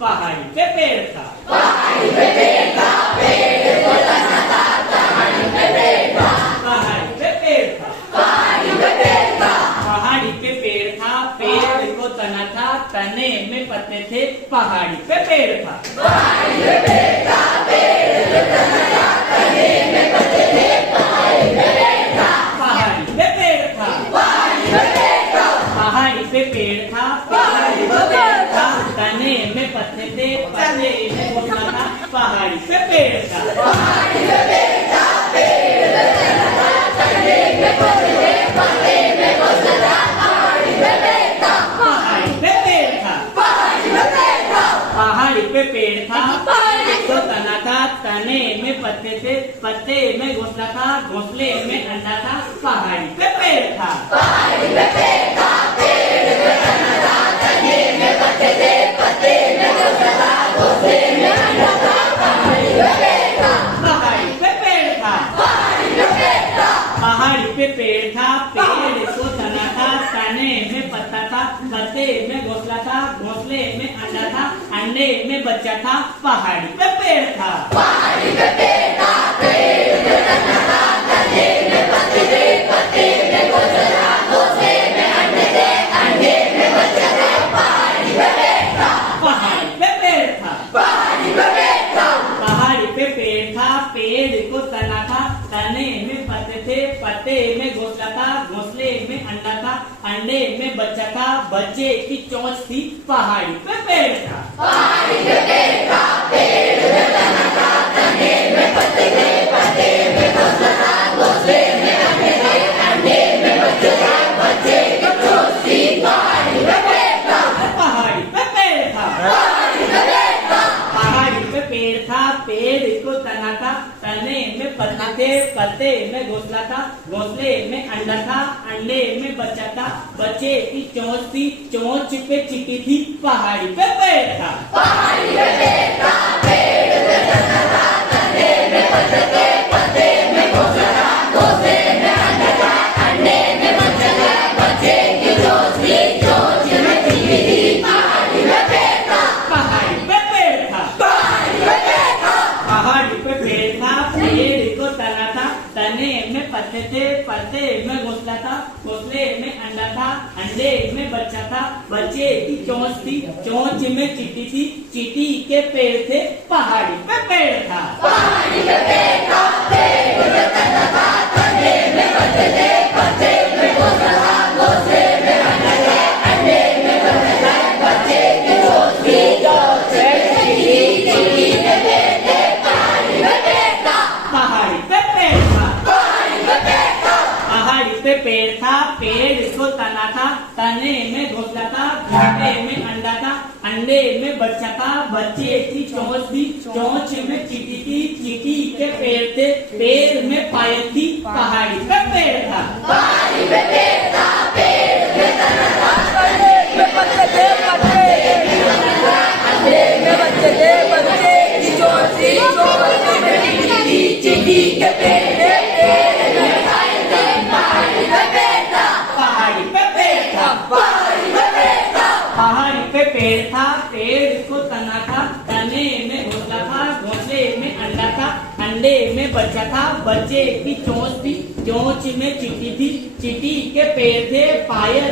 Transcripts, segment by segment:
पहाड़ी पे पेड़ था। पहाड़ी पे पेड़ था, पेड़ को तना था, पहाड़ी पे पेड़ था। पहाड़ी पे पेड़ था, पहाड़ी पे पेड़ था। पहाड़ी पे पेड़ था, पेड़ को तना था, तने में पत्ते थे, पहाड़ी पे पेड़ था। पहाड़ी पे पेड़ था, पेड़ को तना था, तने में पत्ते थे, पहाड़ी पे पेड़ था। पहाड़ी पे पेड़ था, पहाड़ी पे पेड़ था। पहाड़ी पे पेड़ था, पहाड़ी पे पेड़ था, तने में पत्ते थे, पत्ते में घोंसला था, पहाड़ी पे पेड़ था। पहाड़ी पे पेड़ था, पेड़ को तना था, तने में पत्ते थे, पत्ते में घोंसला था, पहाड़ी पे पेड़ था। पहाड़ी पे पेड़ था, पहाड़ी पे पेड़ था। पहाड़ी पे पेड़ था, पहाड़ी तो तना था, तने में पत्ते थे, पत्ते में घोंसला था, घोंसले में अंडा था, पहाड़ी पे पेड़ था। पहाड़ी पे पेड़ था, पेड़ को तना था, तने में पत्ते थे, पत्ते में घोंसला था, घोंसले में अंडा था, पहाड़ी पे पेड़ था। पहाड़ी पे पेड़ था, पहाड़ी पे पेड़ था। पहाड़ी पे पेड़ था, पेड़ को तना था, तने में पत्ता था, पत्ते में घोंसला था, घोंसले में अंडा था, अंडे में बच्चा था, पहाड़ी पे पेड़ था। पहाड़ी पे पेड़ था, पेड़ को तना था, तने में पत्ते थे, पत्ते में घोंसला था, घोंसले में अंडे थे, अंडे में बच्चा था, पहाड़ी पे पेड़ था। पहाड़ी पे पेड़ था, पहाड़ी पे पेड़ था। पहाड़ी पे पेड़ था, पेड़ को तना था, तने में पत्ते थे, पत्ते में घोंसला था, घोंसले में अंडा था, अंडे में बच्चा था, बच्चे की चोंच थी, पहाड़ी पे पेड़ था। पहाड़ी पे पेड़ था, पेड़ को तना था, तने में पत्ते थे, पत्ते में घोंसला था, घोंसले में अंडे थे, अंडे में बच्चे थे, बच्चे की चोंच थी, पहाड़ी पे पेड़ था। पहाड़ी पे पेड़ था, पहाड़ी पे पेड़ था। पहाड़ी पे पेड़ था, पेड़ को तना था, तने में पत्ते थे, पत्ते में घोंसला था, घोंसले में अंडा था, अंडे में बच्चा था, बच्चे की चोंच थी, चोंच पे चिट्टी थी, पहाड़ी पे पेड़ था। पहाड़ी पे पेड़ था, पेड़ को तना था, तने में पत्ते थे, पत्ते में घोंसला था, घोंसले में अंडा था, अंडे में बच्चा था, बच्चे की चोंच थी, चोंच में चिट्टी थी, पहाड़ी पे पेड़ था। पहाड़ी पे पेड़ था, पहाड़ी पे पेड़ था। पहाड़ी पे पेड़ था, पेड़ को तना था, तने में पत्ते थे, पत्ते में घोंसला था, घोंसले में अंडा था, अंडे में बच्चा था, बच्चे की चोंच थी, चोंच में चींटी थी, चींटी के पेड़ थे, पहाड़ी पे पेड़ था। पहाड़ी पे पेड़ था, पेड़ को तना था, तने में पत्ते थे, पत्ते में घोंसला था, घोंसले में अंडा थे, अंडे में बच्चा था, बच्चे की चोंच थी, चोंच में चिट्टी, चिट्टी के पेड़ थे, पहाड़ी पे पेड़ था। पहाड़ी पे पेड़ था, पहाड़ी पे पेड़ था। पहाड़ी पे पेड़ था, पेड़ को तना था, तने में घोंसला था, घोंसले में अंडा था, अंडे में बच्चा था, बच्चे की चोंच थी, चोंच में चींटी थी, चींटी के पेड़ थे, पेड़ में पायल थी, पहाड़ी पे पेड़ था। पहाड़ी पे पेड़ था, पेड़ में तना था, तने में पत्ते थे, पत्ते में घोंसला था, अंडे में बच्चे थे, बच्चे की चोंच थी, चोंच में चिट्टी थी, चिट्टी के पेड़ थे, पेड़ में पायल थे, पहाड़ी पे पेड़ था। पहाड़ी पे पेड़ था, पहाड़ी पे पेड़ था। पहाड़ी पे पेड़ था, पेड़ को तना था, तने में घोंसला था, घोंसले में अंडा था, अंडे में बच्चा था, बच्चे की चोंच थी, चोंच में चींटी थी, चींटी के पेड़ थे, पायल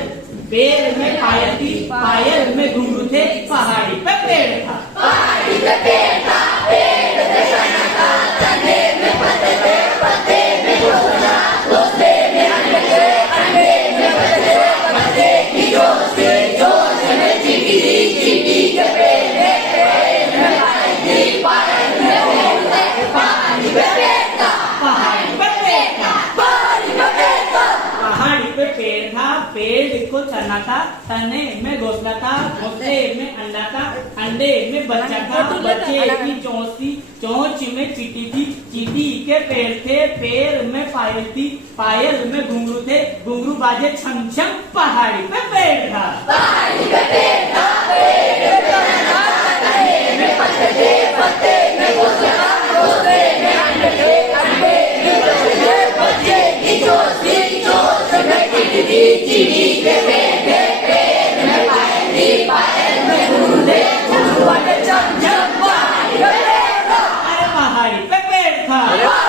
पेड़ में पायल थी, पायल में घुंघरू थे, पहाड़ी पे पेड़ था। पहाड़ी पे पेड़ था, पेड़ पे तना था, तने में पत्ते थे, पत्ते में घोंसला था, घोंसले में अंडे थे, अंडे में बच्चे थे, बच्चे की चोंच थी, चोंच में चिट्टी थी, चिट्टी के पेड़ थे, पेड़ में पायल थी, पायल में घोंसले थे, पहाड़ी पे पेड़ था। पहाड़ी पे पेड़ था, पहाड़ी पे पेड़ था। पहाड़ी पे पेड़ था, पेड़ को तना था, तने में घोंसला था, घोंसले में अंडा था, अंडे में बच्चा था, बच्चे की चोंच थी, चोंच में चींटी थी, चींटी के पेड़ थे, पेड़ में पायल थी, पायल में घुंघरू थे, घुंघरू बाजे छम छम, पहाड़ी पे पेड़ था। पहाड़ी पे पेड़ था, पेड़ पे तना था, तने में पत्ते थे, पत्ते में घोंसला था, घोंसले में अंडे थे, अंडे में बच्चे थे, बच्चे की चोंच थी, चोंच में चिट्टी थी, चिट्टी के पेड़ थे, पेड़ में पायल थी, पायल में घुंघरू थे, घुंघरू बाजे अरे